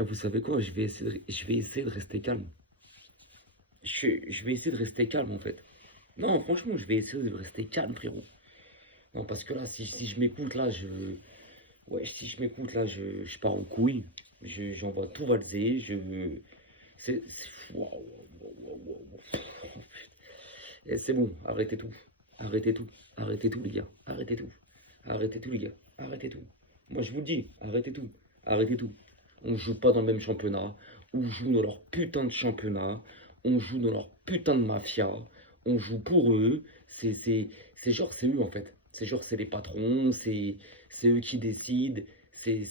Ah, vous savez quoi? Je vais essayer de rester calme. Je vais essayer de rester calme en fait. Non, franchement, je vais essayer de rester calme, frérot. Non, parce que là, si je m'écoute, là, ouais, si je m'écoute, là, je pars en couille. J'envoie tout valser. Waouh, waouh, waouh, waouh. Eh, c'est bon, arrêtez tout. Arrêtez tout. Arrêtez tout, les gars. Arrêtez tout. Arrêtez tout, les gars. Arrêtez tout. Moi, je vous le dis, arrêtez tout. Arrêtez tout. On joue pas dans le même championnat. On joue dans leur putain de championnat. On joue dans leur putain de mafia. On joue pour eux. C'est genre, c'est eux en fait. C'est genre, c'est les patrons. C'est eux qui décident. C'est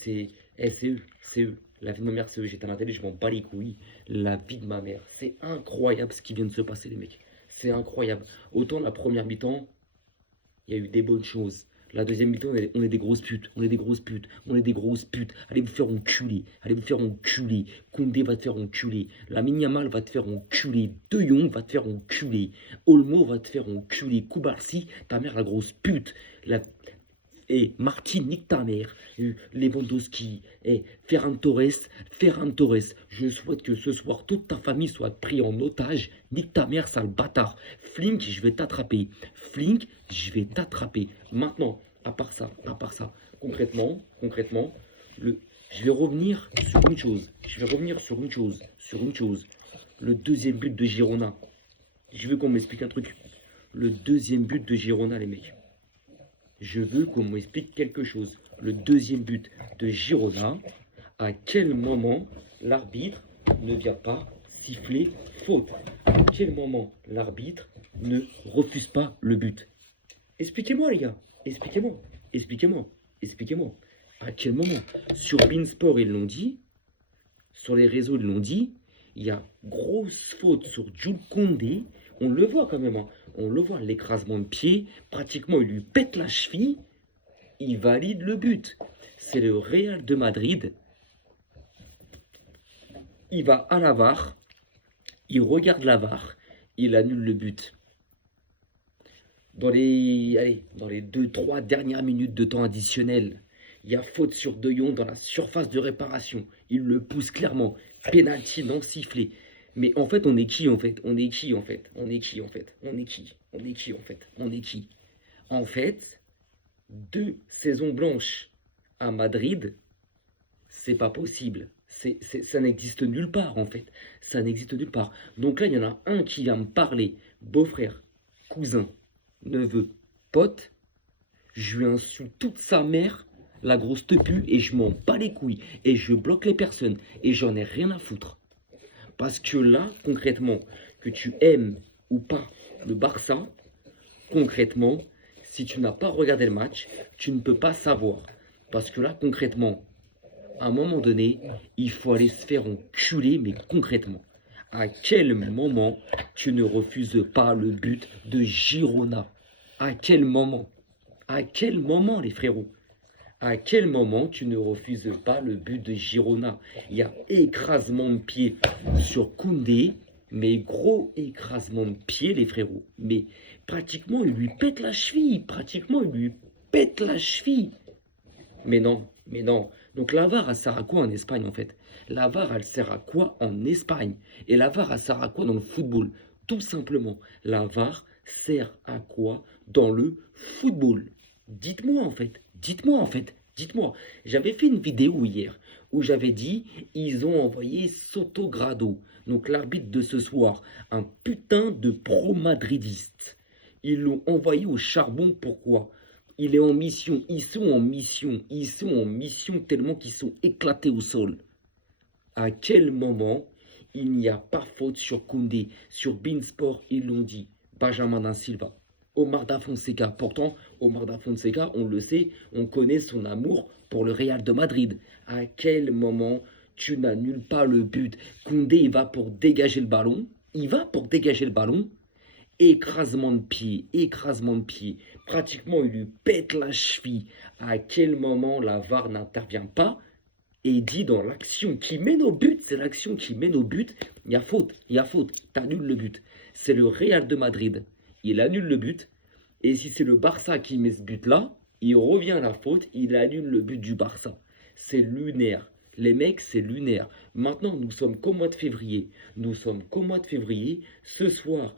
eux. C'est eux. La vie de ma mère, c'est eux. J'étais à la télé, je m'en bats les couilles. La vie de ma mère. C'est incroyable ce qui vient de se passer, les mecs. C'est incroyable. Autant la première mi-temps, il y a eu des bonnes choses. La deuxième mi-temps, on est des grosses putes. On est des grosses putes. On est des grosses putes. Allez vous faire enculer. Allez vous faire enculer. Koundé va te faire enculer. Lamine Yamal va te faire enculer. De Jong va te faire enculer. Olmo va te faire enculer. Koubarsi, ta mère la grosse pute. Et Martin, nique ta mère. Lewandowski. Et Ferran Torres. Je souhaite que ce soir, toute ta famille soit prise en otage. Nique ta mère, sale bâtard. Flink, je vais t'attraper. Flink, je vais t'attraper. Maintenant, concrètement, je vais revenir sur une chose. Sur une chose. Le deuxième but de Girona. Je veux qu'on m'explique un truc. Le deuxième but de Girona, les mecs. Je veux qu'on m'explique quelque chose. Le deuxième but de Girona, à quel moment l'arbitre ne vient pas siffler faute? À quel moment l'arbitre ne refuse pas le but? Expliquez-moi, les gars. Expliquez-moi. À quel moment? Sur Beansport, ils l'ont dit. Sur les réseaux, ils l'ont dit. Il y a grosse faute sur Jules Koundé. On le voit quand même. Hein. On le voit, l'écrasement de pied. Pratiquement, il lui pète la cheville. Il valide le but. C'est le Real de Madrid. Il va à la VAR. Il regarde la VAR. Il annule le but. Dans les 2-3 dernières minutes de temps additionnel, il y a faute sur De Jong dans la surface de réparation. Il le pousse clairement. Penalty non sifflé. Mais en fait, on est qui en fait? En fait, 2 saisons blanches à Madrid, c'est pas possible. Ça n'existe nulle part en fait. Ça n'existe nulle part. Donc là, il y en a un qui vient me parler. Beau-frère, cousin, neveu, pote. Je lui insulte toute sa mère, la grosse tepu, et je m'en bats les couilles. Et je bloque les personnes. Et j'en ai rien à foutre. Parce que là, concrètement, que tu aimes ou pas le Barça, concrètement, si tu n'as pas regardé le match, tu ne peux pas savoir. Parce que là, concrètement, à un moment donné, il faut aller se faire enculer, mais concrètement. À quel moment tu ne refuses pas le but de Girona? À quel moment? À quel moment, les frérots? À quel moment tu ne refuses pas le but de Girona? Il y a écrasement de pied sur Koundé, mais gros écrasement de pied, les frérots. Mais pratiquement, il lui pète la cheville. Mais non. Donc la VAR, elle sert à quoi en Espagne, en fait? La VAR, elle sert à quoi en Espagne? Et la VAR, elle sert à quoi dans le football? Tout simplement, la VAR sert à quoi dans le football? Dites-moi, en fait. Dites-moi. J'avais fait une vidéo hier où j'avais dit, ils ont envoyé Sotogrado, donc l'arbitre de ce soir, un putain de pro-madridiste. Ils l'ont envoyé au charbon, pourquoi? Il est en mission, ils sont en mission tellement qu'ils sont éclatés au sol. À quel moment il n'y a pas faute sur Koundé? Sur Beansport, ils l'ont dit. Benjamin Da Silva. Omar Da Fonseca. Pourtant, Omar Da Fonseca, on le sait, on connaît son amour pour le Real de Madrid. À quel moment tu n'annules pas le but? Koundé, il va pour dégager le ballon. Écrasement de pied. Pratiquement, il lui pète la cheville. À quel moment la VAR n'intervient pas et dit dans l'action qui mène au but, c'est l'action qui mène au but, il y a faute, t'annules le but. C'est le Real de Madrid, il annule le but. Et si c'est le Barça qui met ce but-là, il revient à la faute, il annule le but du Barça. C'est lunaire. Les mecs, c'est lunaire. Maintenant, nous sommes qu'au mois de février. Ce soir,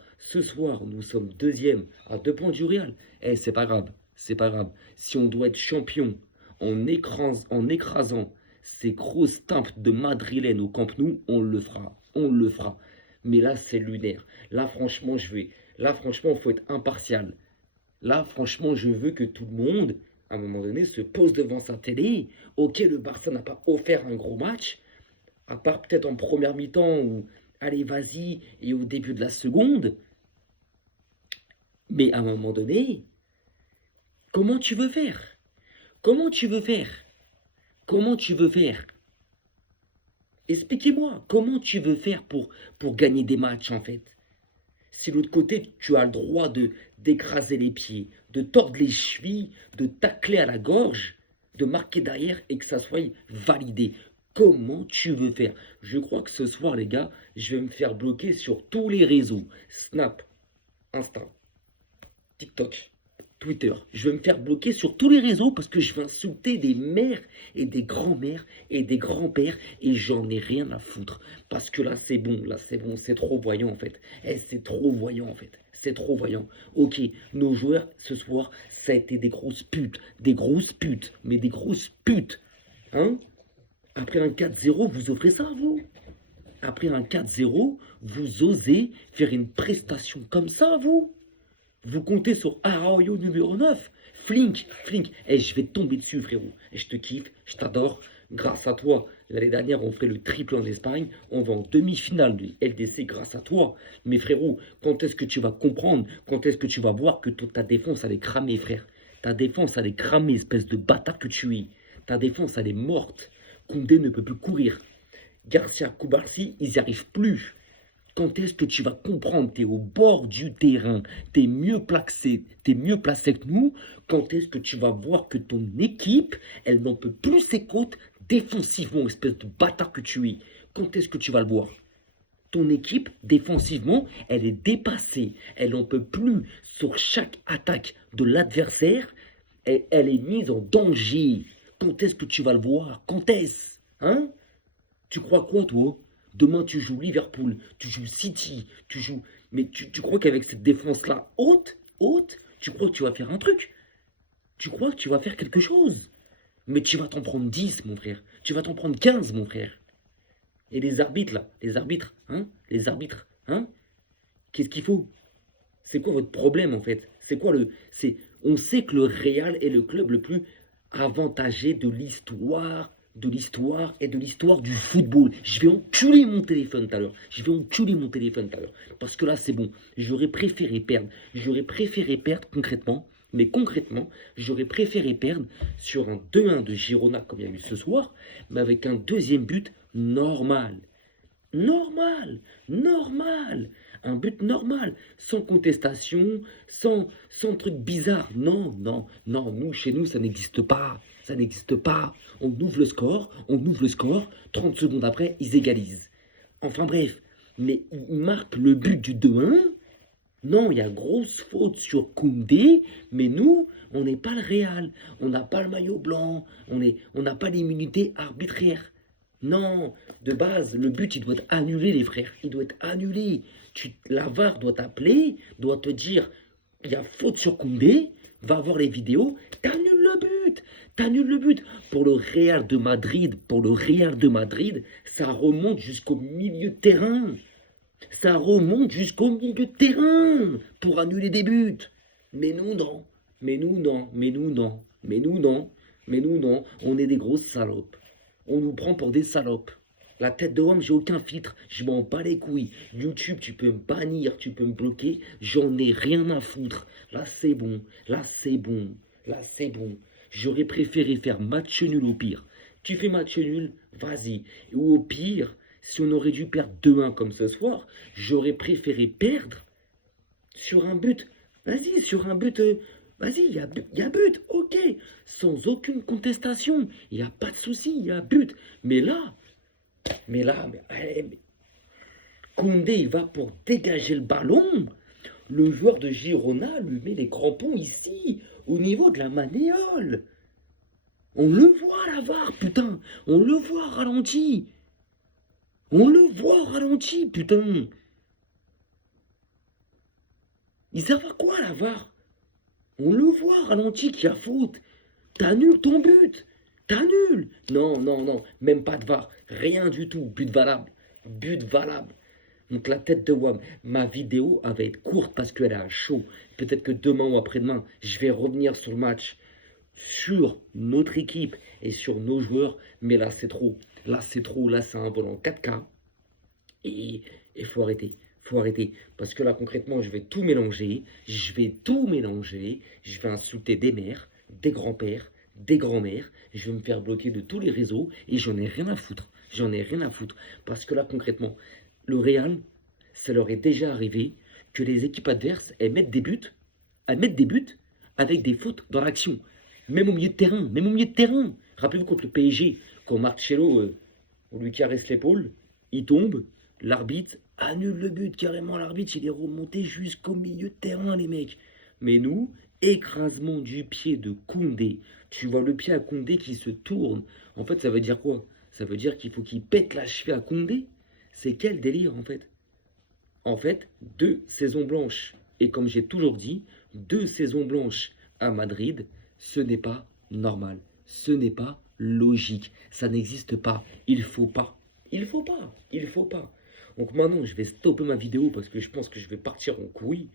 nous sommes deuxième à 2 points du Real. Eh, c'est pas grave. C'est pas grave. Si on doit être champion en écrasant ces grosses tempes de madrilène au Camp Nou, on le fera. On le fera. Mais là, c'est lunaire. Là, franchement, faut être impartial. Là, franchement, je veux que tout le monde, à un moment donné, se pose devant sa télé. Ok, le Barça n'a pas offert un gros match, à part peut-être en première mi-temps ou allez, vas-y, et au début de la seconde. Mais à un moment donné, comment tu veux faire? Comment tu veux faire? Comment tu veux faire? Expliquez-moi, comment tu veux faire pour gagner des matchs en fait? Si de l'autre côté, tu as le droit d'écraser les pieds, de tordre les chevilles, de tacler à la gorge, de marquer derrière et que ça soit validé. Comment tu veux faire? Je crois que ce soir, les gars, je vais me faire bloquer sur tous les réseaux. Snap, Insta, TikTok, Twitter. Je vais me faire bloquer sur tous les réseaux parce que je vais insulter des mères et des grands-mères et des grands-pères et j'en ai rien à foutre. Parce que là c'est bon, c'est trop voyant en fait. Eh, c'est trop voyant en fait. C'est trop voyant. Ok, nos joueurs ce soir, ça a été des grosses putes. Mais des grosses putes. Hein? Après un 4-0, vous offrez ça, vous? Après un 4-0, vous osez faire une prestation comme ça, vous? Vous comptez sur Araujo numéro 9. Flink. Et je vais tomber dessus, frérot. Et je te kiffe, je t'adore. Grâce à toi, l'année dernière, on ferait le triple en Espagne. On va en demi-finale du LDC grâce à toi. Mais frérot, quand est-ce que tu vas comprendre? Quand est-ce que tu vas voir que ta défense, elle est cramée, frère? Ta défense, elle est cramée, espèce de bâtard que tu es. Ta défense, elle est morte. Koundé ne peut plus courir. Garcia, Koubarsi, ils n'y arrivent plus. Quand est-ce que tu vas comprendre? Tu es au bord du terrain, tu es mieux placé que nous. Quand est-ce que tu vas voir que ton équipe, elle n'en peut plus ses côtes défensivement, espèce de bâtard que tu es? Quand est-ce que tu vas le voir? Ton équipe, défensivement, elle est dépassée. Elle n'en peut plus sur chaque attaque de l'adversaire. Elle est mise en danger. Quand est-ce que tu vas le voir? Quand est-ce? Hein? Tu crois quoi, toi? Demain, tu joues Liverpool, tu joues City, tu joues... Mais tu crois qu'avec cette défense-là haute, tu crois que tu vas faire un truc? Tu crois que tu vas faire quelque chose? Mais tu vas t'en prendre 10, mon frère. Tu vas t'en prendre 15, mon frère. Et les arbitres, là, les arbitres, hein? Qu'est-ce qu'il faut? C'est quoi votre problème, en fait? C'est quoi le... On sait que le Real est le club le plus avantagé de l'histoire et de l'histoire du football. Je vais enculer mon téléphone tout à l'heure. Parce que là, c'est bon. J'aurais préféré perdre. Concrètement. Mais concrètement, j'aurais préféré perdre sur un 2-1 de Girona, comme il y a eu ce soir, mais avec un deuxième but normal. Un but normal, sans contestation, sans truc bizarre. Non, chez nous, ça n'existe pas. On ouvre le score, 30 secondes après, ils égalisent. Enfin bref, mais ils marquent le but du 2-1. Non, il y a grosse faute sur Koundé, mais nous, on n'est pas le Real. On n'a pas le maillot blanc, on n'a pas l'immunité arbitraire. Non, de base, le but, il doit être annulé, les frères. Il doit être annulé. La VAR doit t'appeler, doit te dire, il y a faute sur Koundé, va voir les vidéos, t'annules le but. Pour le Real de Madrid, ça remonte jusqu'au milieu de terrain. Pour annuler des buts. Mais nous, non. On est des grosses salopes. On nous prend pour des salopes. La tête de homme, j'ai aucun filtre. Je m'en bats les couilles. YouTube, tu peux me bannir, tu peux me bloquer. J'en ai rien à foutre. Là, c'est bon. J'aurais préféré faire match nul au pire. Tu fais match nul, vas-y. Ou au pire, si on aurait dû perdre 2-1 comme ce soir, j'aurais préféré perdre sur un but. Vas-y, vas-y, il y a but, ok. Sans aucune contestation. Il n'y a pas de souci, il y a but. Mais là, Koundé, il va pour dégager le ballon. Le joueur de Girona lui met les crampons ici, au niveau de la malléole. On le voit à la VAR, putain. On le voit ralenti. On le voit ralenti, putain. Ils servent à quoi la VAR? On le voit ralenti qu'il y a faute. T'annules ton but. T'annules. Non, non, non. Même pas de VAR. Rien du tout. But valable. But valable. Donc la tête de WAM. Ma vidéo elle va être courte parce qu'elle est à chaud. Peut-être que demain ou après-demain, je vais revenir sur le match, sur notre équipe et sur nos joueurs. Mais là, c'est trop. Là, c'est trop. Là, c'est un vol en 4K. Et il faut arrêter. Faut arrêter. Parce que là, concrètement, je vais tout mélanger. Je vais tout mélanger. Je vais insulter des mères, des grands-pères, des grands-mères. Je vais me faire bloquer de tous les réseaux. Et j'en ai rien à foutre. J'en ai rien à foutre. Parce que là, concrètement, le Real, ça leur est déjà arrivé que les équipes adverses, elles mettent des buts avec des fautes dans l'action. Même au milieu de terrain. Même au milieu de terrain. Rappelez-vous contre le PSG, quand Marcelo, on lui caresse l'épaule, il tombe. L'arbitre annule le but, carrément l'arbitre, il est remonté jusqu'au milieu de terrain, les mecs. Mais nous, écrasement du pied de Koundé. Tu vois le pied à Koundé qui se tourne. En fait, ça veut dire quoi? Ça veut dire qu'il faut qu'il pète la cheville à Koundé. C'est quel délire, en fait? En fait, 2 saisons blanches. Et comme j'ai toujours dit, 2 saisons blanches à Madrid, ce n'est pas normal. Ce n'est pas logique. Ça n'existe pas. Il faut pas. Il faut pas. Il faut pas. Donc maintenant, je vais stopper ma vidéo parce que je pense que je vais partir en couille.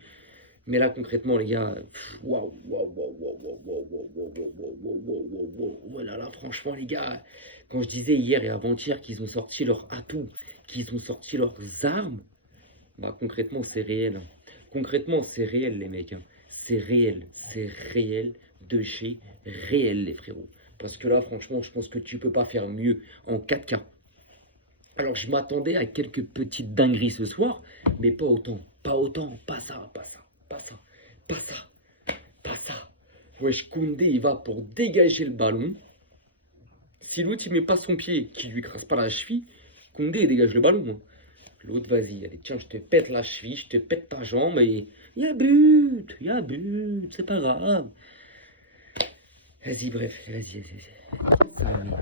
Mais là, concrètement, les gars, waouh, waouh, waouh, waouh, waouh, waouh, waouh, waouh, waouh, waouh, waouh, waouh, waouh. Voilà, là, franchement, les gars, quand je disais hier et avant-hier qu'ils ont sorti leurs atouts, qu'ils ont sorti leurs armes, bah concrètement, c'est réel. Concrètement, c'est réel, les mecs. C'est réel de chez réel, les frérots. Parce que là, franchement, je pense que tu peux pas faire mieux en 4K. Alors, je m'attendais à quelques petites dingueries ce soir, mais pas autant. Pas autant. Pas ça, pas ça, pas ça, pas ça, pas ça. Wesh, Koundé, il va pour dégager le ballon. Si l'autre, il met pas son pied, qui lui crasse pas la cheville, Koundé, il dégage le ballon. Hein. L'autre, vas-y, allez, tiens, je te pète la cheville, je te pète ta jambe, et il y a but, c'est pas grave. Vas-y, bref, vas-y. Ça va,